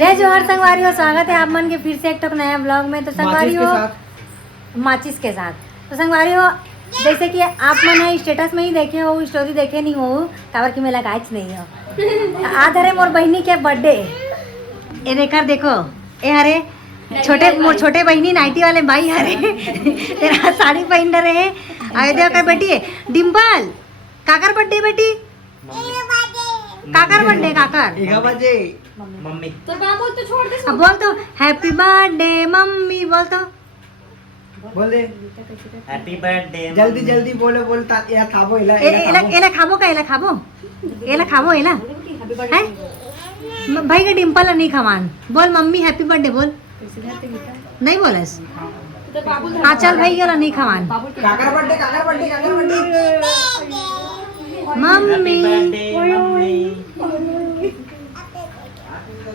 जय जोहर संगवारियों, स्वागत है आप मन के फिर से एक तो नया ब्लॉग में। तो संगवारियों माचिस के साथ तो संगवारियों जैसे कि आप मन है स्टेटस में ही देखे हो, स्टोरी देखे नहीं हो काबर की मेला काच नहीं हो। आज हरे मोर बहनी के बर्थडे ये देखकर देखो ये हरे छोटे मोर छोटे बहनी नाइटी वाले भाई हरे तेरा साड़ी पहन रहे आए देखकर बेटी डिम्पल काकर बर्थडे बेटी काकर बर्थडे काकर मम्मी तो बाबू तो छोड़ दे। अब बोल तो हैप्पी बर्थडे मम्मी बोल तो बोल दे हैप्पी बर्थडे जल्दी जल्दी बोलो बोल या खाबो एला एला खाबो का एला खाबो एला हैं भाई का डिम्पल नहीं खवान बोल मम्मी हैप्पी बर्थडे बोल नहीं बोलस तो बाबू हाँ चल भाई गेला नहीं खवान काकर बर्थडे मम्मी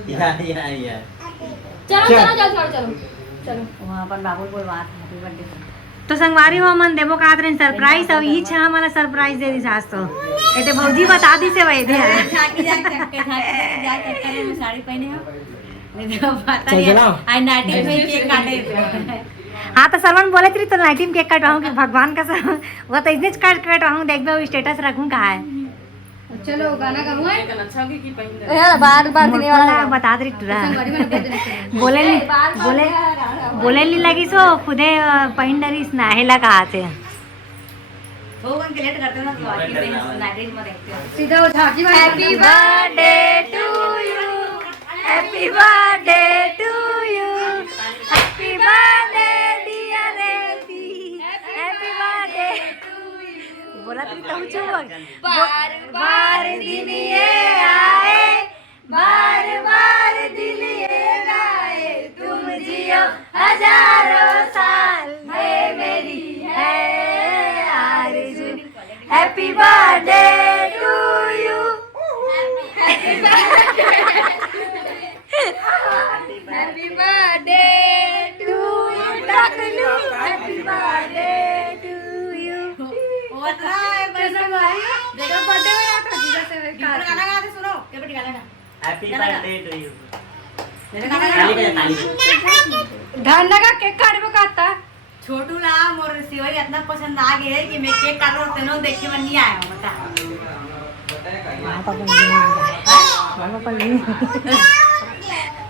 या चलो वहाँ पर बाबू बोल बात हैप्पी बर्थडे तो संगवारी हो मन देबो का आदरे सरप्राइज अब ई छा मला सरप्राइज दे दी सास तो एते भौजी बता दी से भाई दे साड़ी पहने हो आई नाइटी में केक काटे हाँ तो सरवन बोले थी तो नाइटी में केक काटवाऊँ कि भगवान का सब वो तो इतने काटवाऊँ देख दो स्टेटस रखूँ कहाँ है चलो गाना गाऊं बार बार देने वाला बता दे तुरा बोले बोले नहीं लगी सो खुदे पहन डरी स्नाहेला कहा थे सीधा उठा के happy birthday to you happy birthday to you happy birthday dear रेडी हैप्पी बर्थडे बोला तो चुप बार दिन ये आए बार दिन ये गाए तुम जियो हजारों साल ये मेरी है आरज़ू happy birthday to you happy birthday to you टकलू हैप्पी बर्थडे टू यू देखो बर्थडे में आता जीजा से गाना गाते सुनो के बेटी गाना हैप्पी बर्थडे टू यू ध्यान लगा केक काटबो काटता छोटू ना मोर सिवई इतना पसंद आ गए कि मैं केक काट रहा तेनो देखे में नहीं आया बता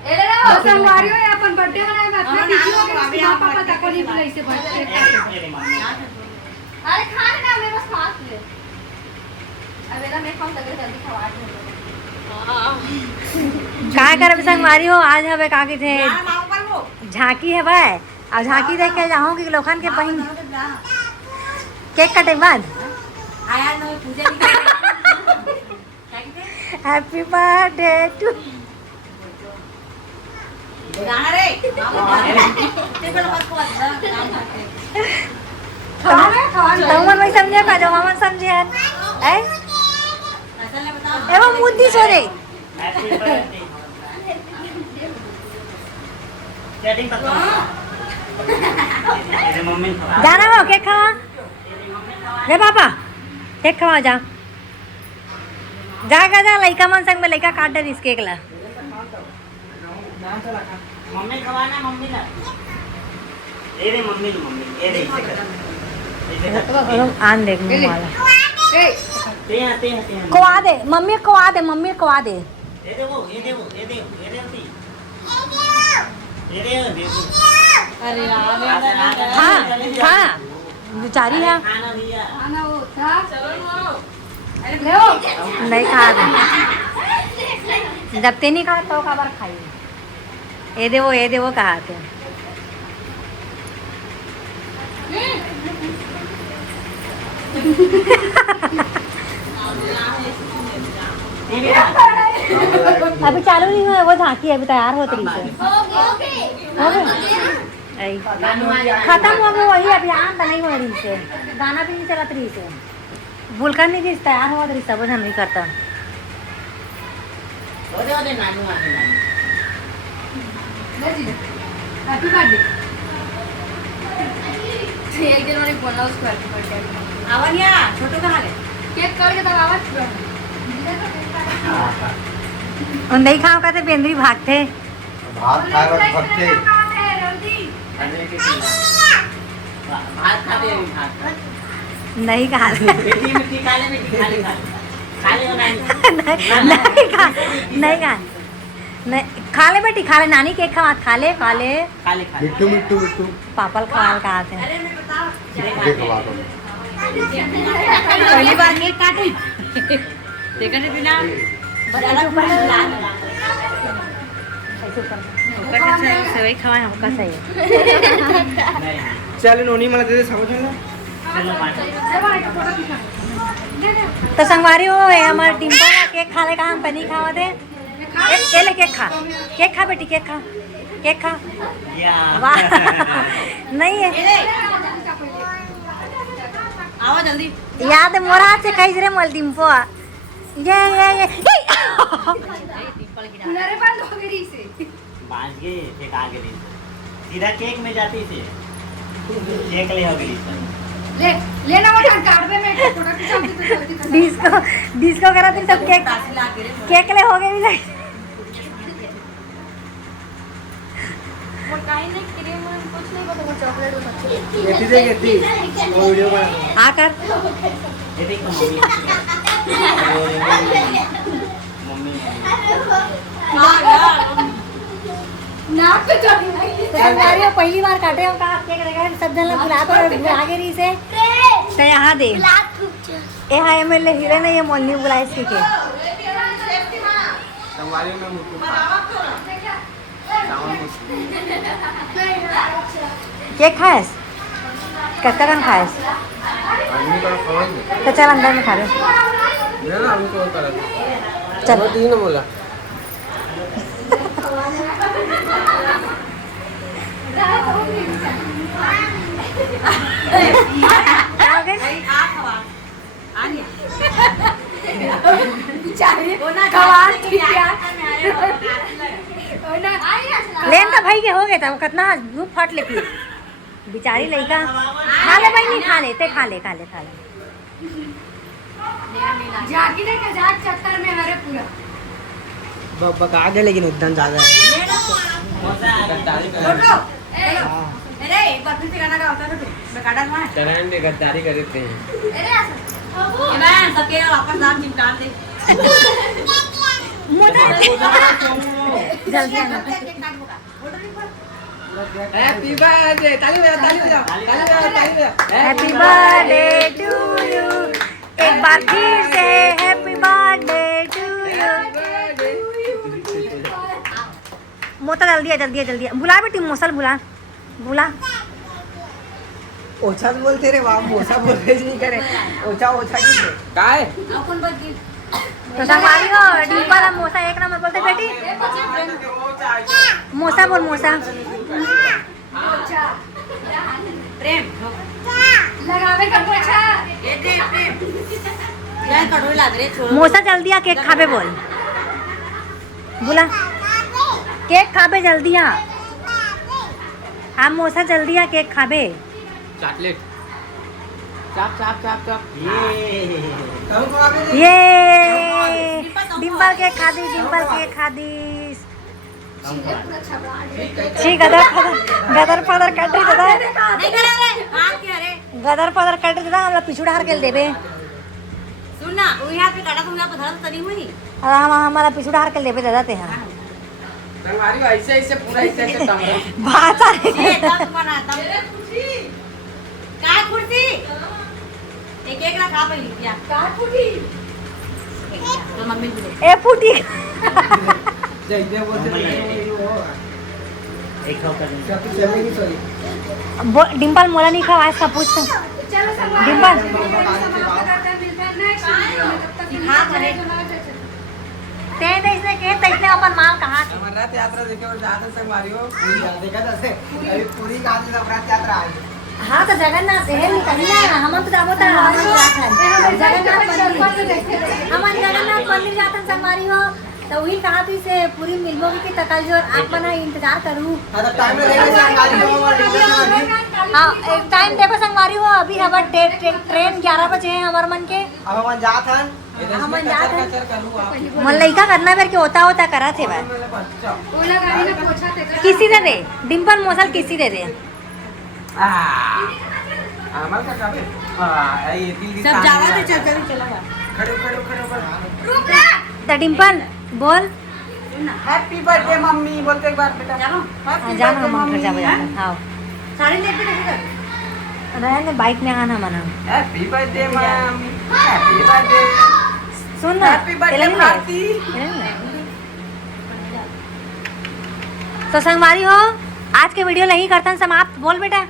एले ना संगवारियो अपन बर्थडे मनाए बात में वीडियो के पापा पता को नहीं बुलाई से बर्थडे अरे खाने ना मेरे पास खास ले अबेला मैं खाऊं तगड़े जल्दी खवा काय करब संगवारी हो आज हवे का के थे झांकी है भाई और झांकी देख के जाऊं कि लोखन के पहिन केक काटे के बाद आया ना पूजा नहीं हैप्पी बर्थडे टू गाना रे ते पर मत को तमन नहीं समझे का जो हम समझे है असल में बताओ एवं बुद्धि छोरे हैप्पी बर्थडे चैटिंग कर मेरे मम्मी खवा जाना हो केक खावा रे पापा केक खावा जा जा लइका मन संग में लइका काट दे इस केक ला मम्मी खवाना मम्मी ला ए रे मम्मी ए रे ऐसे कर आन देख मुंह वाला ते कवा दे मम्मी कवा दे ये दे अरे यार हाँ बेचारी है खाना भैया खाना वो था चलो अरे ले नहीं खा जब ते नहीं खा तो खबर खाई ये देवो कहा थे अभी चालू नहीं हुआ वो झांकी अभी तैयार हो रही है खत्म हो गया वही अभी आम नहीं हो रही से गाना भी नहीं चलत रही से भूलकर नहीं थी तैयार हो रही सब हम नहीं करता ओरे नानू हैप्पी बर्थडे एक दिन मैंने बोला उसको हैप्पी बर्थडे आवनिया छोटू कहां गए केक काट के तब आवाज और नहीं खाओ कहते बेंदरी भागते भात खाए और भक्ते भात खाते हैं भात नहीं खा रहे बेटी मिट्टी खा ले बेटी खाली खा ले बनाई नहीं खा नहीं खा ले बेटी खा ले नानी केक खा खा ले खाली मिट्टू मिट्टू मिट्टू पापल खवाल खाते हैं अरे मैं बताओ देखवा दो पहली बार केक काटे देखा नहीं बिना सेवई खवाए हमका सही है चल नोनी मला दे समझ ना चलो पानी तो संगवारी हो हमारे डिम्पल का केक खा ले का हम पनी खावा दे ये ले केक खा बेटी केक खा या वाह नहीं है आओ जल्दी याद है मोरा हाथ से कहीं रे मोल डिम्पो ये किनारे बंद हो गई से बांध के फेंका के दिन सीधा केक में जाती थी केक ले हो गई ले लेना वो काट दे मैं थोड़ा सा जल्दी तो जल्दी डिस्को करा थे सब केक ला के रे केक ले हो गए भी जाए वो काई नहीं क्रीम में कुछ नहीं बता वो चॉकलेट हो सकती गेती दे गेती वो वीडियो बना हाँ कर ये देखो मम्मी नाक पे चढ़ी संगवारी हो पहली बार काटे हम का केक रहेगा सब जन लोग बुला पर आगे रही से तो यहाँ दे यहाँ एमएलए हीरे ने ये मोलनी बुलाए इसके संवारी में मुट्ठू केक खाएस कत्ता कन खाएस आदमी का खाएंगे तो चल अंदर में खा ले ना हम को करा चल तीन बोला क्या हो गया? आ खवा आ गया बेचारे वो ना कवाल की क्या क्या ना आई लेन तो भाई के हो गए था वो कितना धूप फट ले फिर बेचारी लड़का खा ले भाई नहीं खा ले खा ले जागी ने के जाग चक्कर में हरे पूरा बका दे लेकिन उद्यान ज्यादा है छोटो अरे एक बार फिर से गाना का होता है तो मैं काटा हुआ चरण दे गद्दारी करते हैं अरे ये मैं सबके वापस नाम चिपका दे जल्दी आना हैप्पी बर्थडे ताली बजा हैप्पी बर्थडे टू यू एक बार फिर से हैप्पी बर्थडे टू यू मोता जल्दी बुला बेटी मौसल बुला ओछाच बोलते रे वाह मोसा बोलतेच नहीं करे ओछा की काय अपन बगी तो संगवारी हो डिम्पल और मौसा एक नंबर बोलते बेटी मौसा बोल मौसा प्रेम लगावे का पोछा ये प्रेम यार कड़ोई लग रे छोड़ मौसा जल्दी आ केक खाबे बोल बुला केक खाबे जल्दी आ हाँ मौसा जल्दी आ केक खाबे चॉकलेट चाप ये डिम्पल केक खा दी छी गदर फदर कट रही दादा नहीं करे रे हाथ के अरे गदर फदर कट रही दादा हम पिछुड़ा हार के देबे सुन ना वो हाथ पे काटा तुमने आप धरल तनी हुई और हम हमारा पिछुड़ा हार के देबे दादा ते हैं संगवारी ऐसे पूरा ऐसे टमरा भाषा ये तब मना तब का कुर्सी एक एक ला खा पहली क्या का फूटी तो मम्मी बोले ए फूटी जैसे बोलते एक खाओ कर चलेगी सॉरी डिम्पल मोला नहीं खावा इसका पूछ चलो संगवारी डिम्पल हाँ करे ते देसने के तैसने अपन माल कहाँ हमारा रथ यात्रा देखे और जाते संगवारी हो पूरी देखा जैसे अभी पूरी गांधी सब रथ यात्रा आई हाँ तो जगन्नाथ है निकलना हम तो जाबो ता जगन्नाथ मंदिर जातन संगवारी हो तो वही कहा थी से पूरी मिलबो की तकल जो आप मना इंतजार करूं हां टाइम में देखा संगवारी हो हाँ एक टाइम देखो संगवारी हो अभी हमार ट्रेन 11 बजे है हमार मन के अब हम जात हन हमन जात हन। कचर करू आप मन लइका करना बेर के होता होता करा थे बा मेरे बच्चा ओला गाड़ी में पोछा ते कर किसी दे दे डिंपल मौसल किसी दे दे हमारे का काबे हां ये दिल की सब जावा तो चल चल चला खड़े खड़े खड़े रुक जा तो डिंपल बोल हैप्पी बर्थडे मम्मी बोलते एक बार बेटा जाओ जाना हम घर जाबो हाँ साड़ी लेके देखो रहने बाइक में आना मना happy birthday mummy happy birthday सुन ना हैप्पी बर्थडे तेलंग में। भारती तेलंग में। तो संगवारी हो आज के वीडियो यही करतन समाप्त बोल बेटा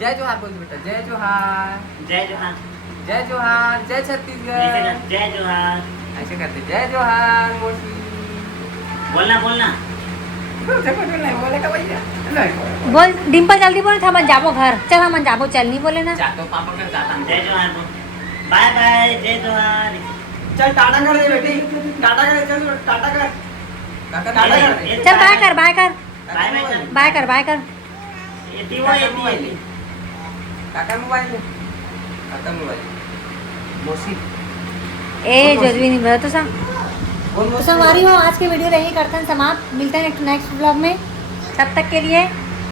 जय जोहार बोल बेटा जय जोहार जय जोहार जय जोहार जय ऐसे छत्तीसगढ़ कर, जय जोहार ऐसे करते जय जोहार मोसी बोलना बोलना देखो नहीं बोलेगा भैया नहीं बोल डिंपल जल्दी बोल था मन जाबो घर चल हम जाबो चल नहीं बोले ना जातो पापा कर जाता हूं। जय जोहार बोल बाय बाय जय जोहार चल टाटा कर दे बेटी टाटा कर चल टाटा कर काका टाटा कर दे चल बाय कर बाय कर बाय बाय कर बाय कर बाय कर एती वो एती काका मोबाइल काका मोबाइल मोसी ए जजवी नहीं बता तो संग बोल तो संगवारी हो आज के वीडियो यही करतन समाप्त मिलते हैं नेक्स्ट ब्लॉग में तब तक के लिए